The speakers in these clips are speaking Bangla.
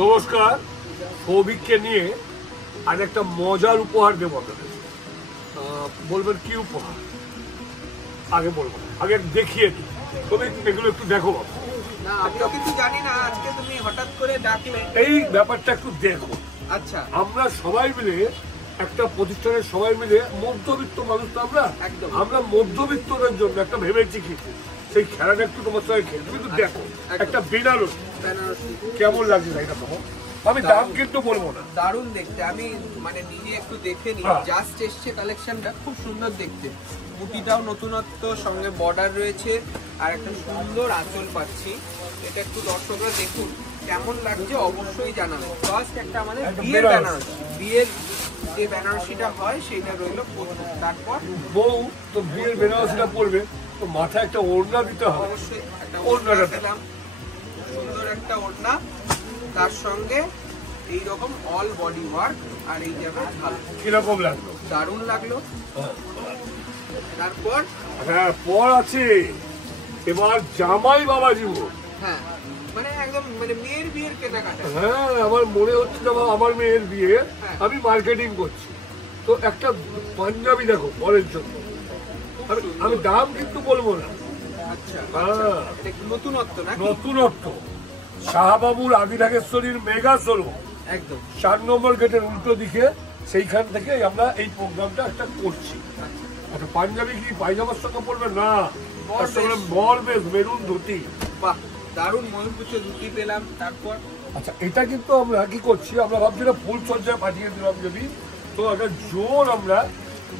নমস্কার, সৌভিককে নিয়ে আজ একটা মজার উপহার দেবো আপনাদের। বলবেন কি উপহার? আগে বলবো না, আগে দেখিয়ে দিই। সৌভিক এগুলো একটু দেখো বাবা। না আমিও কিছু জানি না, আজকে তুমি হঠাৎ করে ডাকলে। এই ব্যাপারটা একটু দেখো। আচ্ছা, আমরা সবাই মিলে একটা প্রতিষ্ঠানের সবাই মিলে মধ্যবিত্ত মানুষ তো আমরা, একদম। আমরা মধ্যবিত্তদের জন্য একটা ভেবেছি কিন্তু সেই খেলাটা একটু তোমার সঙ্গে খেলতে। কিন্তু দেখো একটা বেনারস বেনারসি কেমন লাগছে এটা তোমার? আমি দাম কিন্তু বলবো না। দারুণ দেখতে, আমি মানে নিজে একটু দেখে নি। হ্যাঁ। জাস্ট এসছে কালেকশনটা, খুব সুন্দর দেখতে। মুটিটাও নতুনত্ব, সঙ্গে বর্ডার রয়েছে আর একটা সুন্দর আঁচল পাচ্ছি। এটা একটু দর্শকরা দেখুন কেমন লাগছে, অবশ্যই জানাবেন। ফার্স্ট একটা আমাদের বিয়ের বেনারসি, বিয়ের যে বেনারসিটা হয় সেটা রইলো প্রথম। তারপর বউ তো বিয়ের বেনারসিটা পড়বে, তো মাথায় একটা ওড়না দিতে হবে। অবশ্যই একটা ওড়নাটা ওড়না পেলাম, সুন্দর একটা ওড়না, তার সঙ্গে এইরকম অল বডি ওয়ার্ক আর এই জায়গায় ঝাল। কিরকম লাগলো? দারুণ লাগলো। তারপর হ্যাঁ, পর আছে এবার জামাই বাবা জীবন। হ্যাঁ, মানে একদম মানে মেয়ের বিয়ের কেনাকাটা। হ্যাঁ, আমার মনে হচ্ছে না আমার মেয়ের বিয়ে, আমি মার্কেটিং করছি। তো একটা পাঞ্জাবি দেখো পরের জন্য। আমি দাম কিন্তু বলবো না। আচ্ছা, হ্যাঁ, এটা কি নতুনত্ব নাকি? নতুনত্ব। শাহবাবুর আদিনাগেশ্বরীর মেগা শোরুম, একদম 4 নম্বর গেটের উল্টো দিকে, সেইখান থেকে আমরা এই প্রোগ্রামটা একটা করছি। আচ্ছা, পাঞ্জাবি কি পায়জামার সঙ্গে পড়বে না, তার সঙ্গে বল বেশ মেরুন ধুতি। বাহ, দারুণ ময়ূরপুচ্ছ ধুতি পেলাম। তারপর আচ্ছা, এটা কিন্তু আমরা কি করছি, আমরা ভাবছি না ফুল সজ্জায় পাঠিয়ে দিলাম যদি, তো একটা জোর আমরা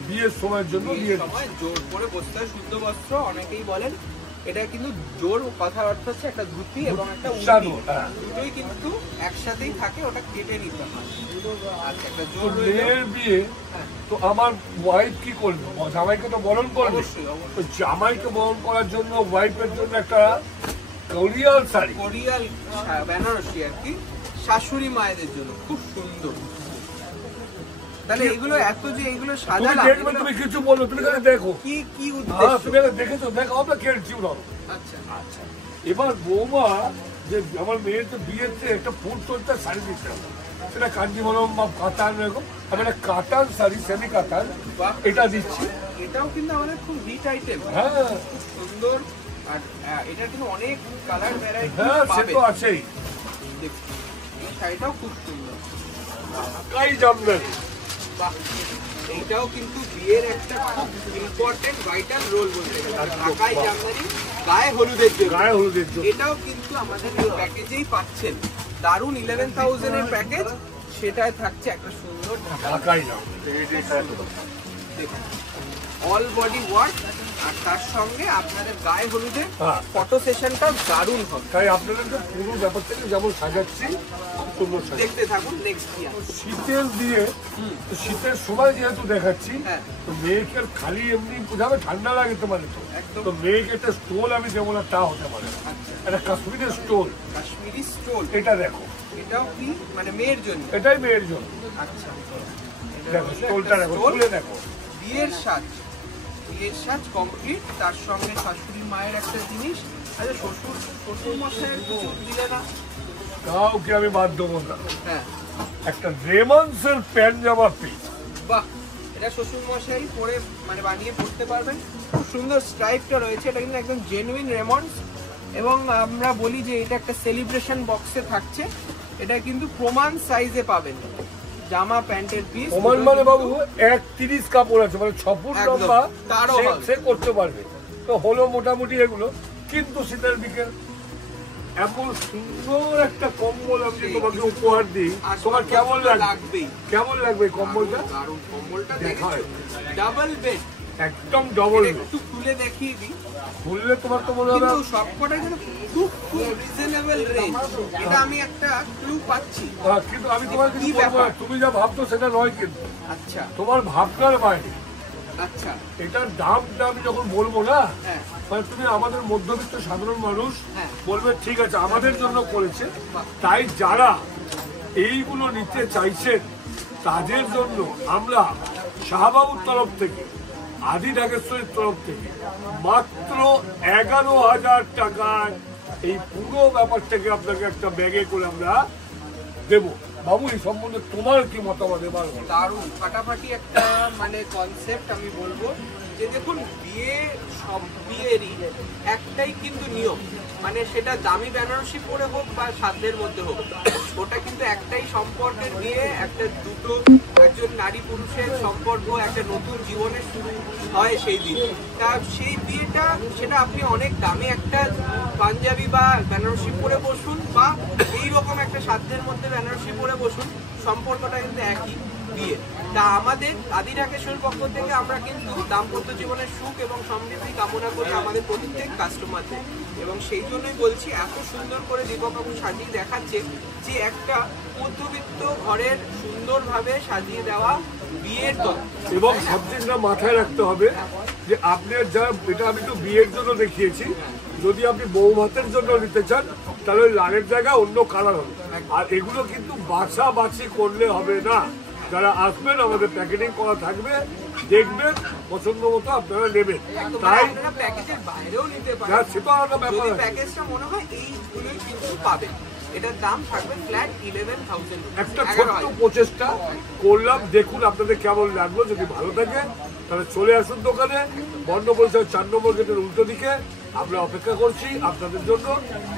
বিয়ের সময়ের জন্য দিয়ে দিচ্ছি। সময় জোর করে বসতে হয়, শুদ্ধ বস্ত্র অনেকেই বলেন। এটা কিন্তু জোর কথার অর্থ হচ্ছে একটা ধুতি এবং একটা চাদর, উড়ি, হ্যাঁ। দুটোই কিন্তু একসাথেই থাকে, ওটা কেটে নিতে হয়। আচ্ছা, একটা তো জোর রইলো। মেয়ের বিয়ে, হ্যাঁ, তো আমার ওয়াইফ কি করবে? জামাইকে তো বরণ করবে। অবশ্যই অবশ্যই। তো জামাইকে বরণ করার জন্য ওয়াইফের জন্য একটা কোরিয়াল শাড়ি। কোরিয়াল বেনারসি আর কি, শাশুড়ি মায়েদের জন্য খুব সুন্দর। তাহলে এগুলো এত যে এগুলো তুমি সাজালাম, দেখবে, তুমি কিছু বলো, তুমি খালি দেখো। কি কি হ্যাঁ, উদ্দেশ্য? তুমি আগে দেখেছো, দেখো, আমরা খেলছি ধরো। আচ্ছা আচ্ছা, এবার বৌমা যে আমার মেয়ের তো বিয়েতে একটা ফুল চলতে শাড়ি দিতে হবে, সেটা কাঞ্জিভরম বা কাতান, এরকম আমি একটা কাতান শাড়ি, সেমি কাতান, বাহ, এটা দিচ্ছি। এটাও কিন্তু আমাদের খুব হিট আইটেম, হ্যাঁ খুব সুন্দর। আর এটা কিন্তু অনেক কালার ভ্যারাইটি হ্যাঁ, সে পাবে। তো আছেই। দেখুন, এই শাড়িটাও খুব সুন্দর। কাই জামদানি। বাহ, এইটাও কিন্তু বিয়ের একটা খুব ইম্পর্টেন্ট ভাইটাল রোল বলতে গেলে। ঢাকাই জামদানি গায়ে হলুদের জন্য, গায়ে হলুদের জন্য। এটাও কিন্তু আমাদের এই প্যাকেজেই পাচ্ছেন। দারুন 11,000 এর প্যাকেজ, সেটাই থাকছে একটা সুন্দর ঢাকাই জামদানি। অল বডি ওয়ার্ক, আর তার সঙ্গে আপনাদের গায়ে হলুদের হ্যাঁ। ফটো সেশনটা দারুণ হবে। তাই আপনাদেরকে পুরো ব্যাপারটাকে যেমন সাজাচ্ছি, খুব সুন্দর সাজাচ্ছি। দেখতে থাকুন নেক্সট ইয়ার। শীতের দিয়ে, তো শীতের সময় যেহেতু দেখাচ্ছি, হ্যাঁ। তো মেয়েকে আর খালি এমনি বোঝাবে ঠান্ডা লাগে তো, মানে তো একদম। তো মেয়েকে একটা স্টোল আমি দেবো না, তা হতে পারে না। আচ্ছা, একটা কাশ্মীরের স্টোল, কাশ্মীরি স্টোল, এটা দেখো, এটাও কি মানে মেয়ের জন্য? এটাই মেয়ের জন্য। আচ্ছা, এটা দেখো হচ্ছে স্টোলটা একটা দেখো, stole। খুলে দেখো। বিয়ের সাজ, বিয়ের সাজ কমপ্লিট, তার সঙ্গে শাশুড়ি মায়ের একটা জিনিস। আচ্ছা, শ্বশুর মশাইয়ের কিছু দিলে না? কাউকে আমি বাদ দেবো না। হ্যাঁ, একটা রেমন্সের প্যান্ট জামা পিস। বাহ, এটা শ্বশুর মশাই পরে মানে বানিয়ে পড়তে পারবেন। খুব সুন্দর স্ট্রাইপটা রয়েছে, এটা কিন্তু একদম জেনুইন রেমন্ডস। এবং আমরা বলি যে এটা একটা সেলিব্রেশন বক্সে থাকছে। এটা কিন্তু প্রমাণ সাইজে পাবেন, জামা প্যান্টের পিস। ওমান মানে বাবু 1.30 কাপড় আছে, মানে 6 ফুট একদম, লম্বা, তারও সে- হবে। সে করতে পারবে। তো হলো মোটামুটি এগুলো। কিন্তু শীতের বিকেল এমন সুন্দর একটা কম্বল আমি সেই তোমাকে উপহার দিই, আর তোমার কেমন লাগবে? লাগবেই। কেমন লাগবে এই কম্বলটা? দারুণ কম্বলটা দেখায়। দেখেছো? Double bed. একদম ডবল। একটু খুলে দেখিয়ে দিই। খুললে তোমার তো মনে হবে কিন্তু সবকটা কিন্তু খুব রিজনেবল রেঞ্জ। এটা আমি একটা ক্লু পাচ্ছি। কিন্তু আমি তোমার কিছু কি বলবো না, ব্যাপার? তুমি যা ভাবছো সেটা নয়, কিন্তু আচ্ছা তোমার ভাবনার বাইরে। আচ্ছা, এটার দামটা আমি যখন বলবো না, হ্যাঁ মানে তুমি আমাদের মধ্যবিত্ত সাধারণ মানুষ হ্যাঁ। বলবে ঠিক আছে আমাদের জন্য করেছে, তাই যারা এইগুলো নিতে চাইছেন তাদের জন্য আমরা শাহবাবুর তরফ থেকে, আদি ঢাকেশ্বরীর তরফ থেকে মাত্র 11,000 টাকায় এই পুরো ব্যাপারটাকে আপনাকে একটা ব্যাগে করে আমরা দেবো। বাবু এই সম্বন্ধে তোমার কি মতামত এবার? দারুণ ফাটাফাটি একটা মানে কনসেপ্ট আমি বলবো যে দেখুন বিয়ে সব বিয়েরই একটাই কিন্তু নিয়ম, মানে সেটা দামি বেনারসি পরে হোক বা সাধ্যের মধ্যে হোক, ওটা কিন্তু একটাই সম্পর্কের বিয়ে, একটা দুটো একজন নারী পুরুষের সম্পর্ক, একটা নতুন জীবনের শুরু হয় সেই দিন। তা সেই বিয়েটা সেটা আপনি অনেক দামি একটা পাঞ্জাবি বা বেনারসি পরে বসুন বা এইরকম একটা সাধ্যের মধ্যে বেনারসি পরে বসুন, সম্পর্কটা কিন্তু একই বিয়ে। তা আমাদের আদি ঢাকেশ্বর পক্ষ থেকে আমরা কিন্তু দাম্পত্য জীবনের সুখ এবং সমৃদ্ধি কামনা করি আমাদের প্রত্যেক কাস্টমারদের, এবং সেই জন্যই বলছি এত সুন্দর করে দীপকবাবু সাজিয়ে দেখাচ্ছে যে একটা মধ্যবিত্ত ঘরের সুন্দরভাবে সাজিয়ে দেওয়া বিয়ের দল। এবং সবচেয়ে মাথায় রাখতে হবে যে আপনার যা, এটা আমি তো বিয়ের জন্য দেখিয়েছি, যদি আপনি বউ ভাতের জন্য নিতে চান তাহলে ওই লালের জায়গায় অন্য কালার হবে। আর এগুলো কিন্তু বাছাবাছি করলে হবে না, যারা আসবেন আমাদের প্যাকেটিং করা থাকবে, দেখবেন পছন্দ মতো আপনারা নেবেন। তাই প্যাকেজের বাইরেও নিতে পারেন, হ্যাঁ, সেটা একটা ব্যাপার যদি আছে। প্যাকেজটা মনে হয় এইগুলোই কিন্তু পাবেন। এটার দাম থাকবে ফ্ল্যাট 11,000। একটা ছোট্ট প্রচেষ্টা করলাম, দেখুন আপনাদের কেমন লাগলো। যদি ভালো থাকে তাহলে চলে আসুন দোকানে, বর্ণ পরিচয় 4 নম্বর গেটের উল্টো দিকে। আমরা অপেক্ষা করছি আপনাদের জন্য,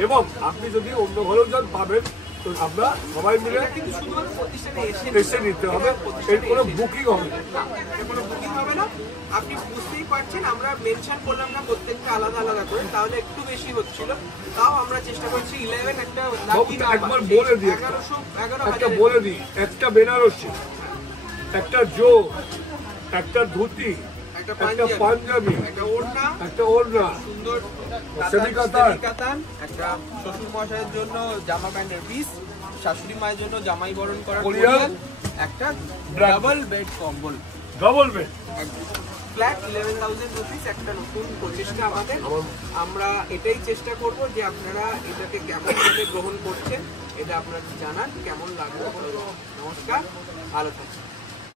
এবং আপনি যদি অন্য ঘরেও যান পাবেন। তো আমরা সবাই মিলে কিন্তু শুধুমাত্র প্রতিষ্ঠানে এসে নিতে হবে, এর কোনো বুকিং হবে না। কোনো বুকিং হবে না। আপনি বুঝতেই পারছেন আমরা মেনশন করলাম না প্রত্যেকটা আলাদা আলাদা করে, তাহলে একটু বেশি হচ্ছিল। তাও আমরা চেষ্টা করছি 11 একটা লাকি নাম্বার, একবার বলে দিই, 11,000 একটা বলে দিই, একটা বেনারসি, একটা জো, একটা ধুতি, একটা পাঞ্জাবি, একটা ওড়না, সুন্দর সেমি কাতান, একটা শ্বশুর মশাইয়ের জন্য জামা প্যান্টের পিস, শাশুড়ি মায়ের জন্য জামাই বরণ করা কোরিয়ান, একটা ডাবল বেড কম্বল, ডবল বেড, ফ্ল্যাট 11,000 রুপিস। একটা নতুন প্রচেষ্টা আমাদের, আমরা এটাই চেষ্টা করব যে আপনারা এটাকে কেমন ভাবে গ্রহণ করছেন এটা আপনারা জানান, কেমন লাগলো। নমস্কার, ভালো থাকুন।